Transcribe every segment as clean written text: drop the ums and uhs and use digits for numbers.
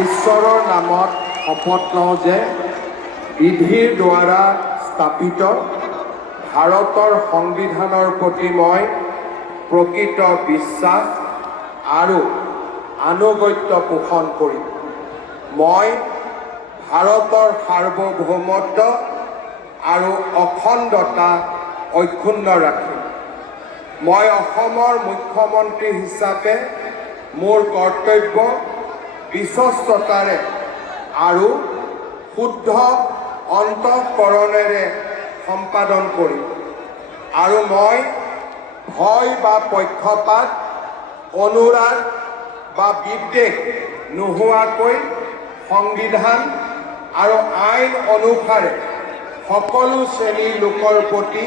ঈশ্বৰৰ নামত শপত লওঁ যে বিধিৰ দ্বাৰা স্থাপিত ভাৰতৰ সংবিধানৰ প্ৰতি মই প্ৰকৃত বিশ্বাস আৰু আনুগত্য পোষণ কৰিম। মই ভাৰতৰ সাৰ্বভৌমত্ব আৰু অখণ্ডতা অক্ষুণ্ণ ৰাখিম। মই অসমৰ মুখ্যমন্ত্ৰী হিচাপে মোৰ কৰ্তব্য বিশ্বস্ততাৰে আৰু শুদ্ধ অন্তঃকৰণেৰে সম্পাদন কৰিম আৰু মই ভয় বা পক্ষপাত, অনুৰাগ বা বিদ্বেষ নোহোৱাকৈ সংবিধান আৰু আইন অনুসাৰে সকলো শ্ৰেণীৰ লোকৰ প্ৰতি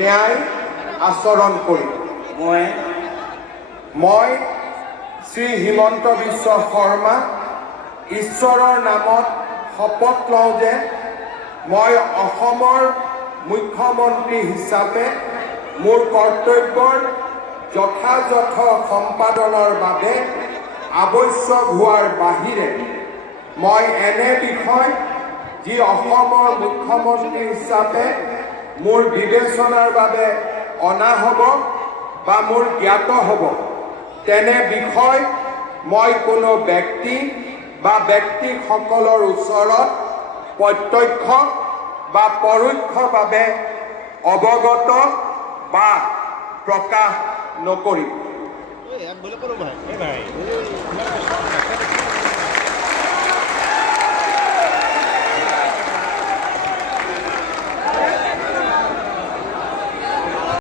ন্যায় আচৰণ কৰিম। মই শ্ৰী হিমন্ত বিশ্ব শৰ্মা ঈশ্বৰৰ নামত শপত লওঁ যে মই অসমৰ মুখ্যমন্ত্ৰী হিচাপে মোৰ কৰ্তব্যৰ যথাযথ সম্পাদনৰ বাবে আৱশ্যক হোৱাৰ বাহিৰে মই এনে বিষয় যি অসমৰ মুখ্যমন্ত্ৰী হিচাপে মোৰ বিবেচনাৰ বাবে অনা হ'ব বা মোৰ জ্ঞাত হ'ব তেনে বিষয় মই কোনো ব্যক্তি বা ব্যক্তিসকলৰ ওচৰত প্ৰত্যক্ষ বা পৰোক্ষভাৱে অৱগত বা প্ৰকাশ নকৰিম।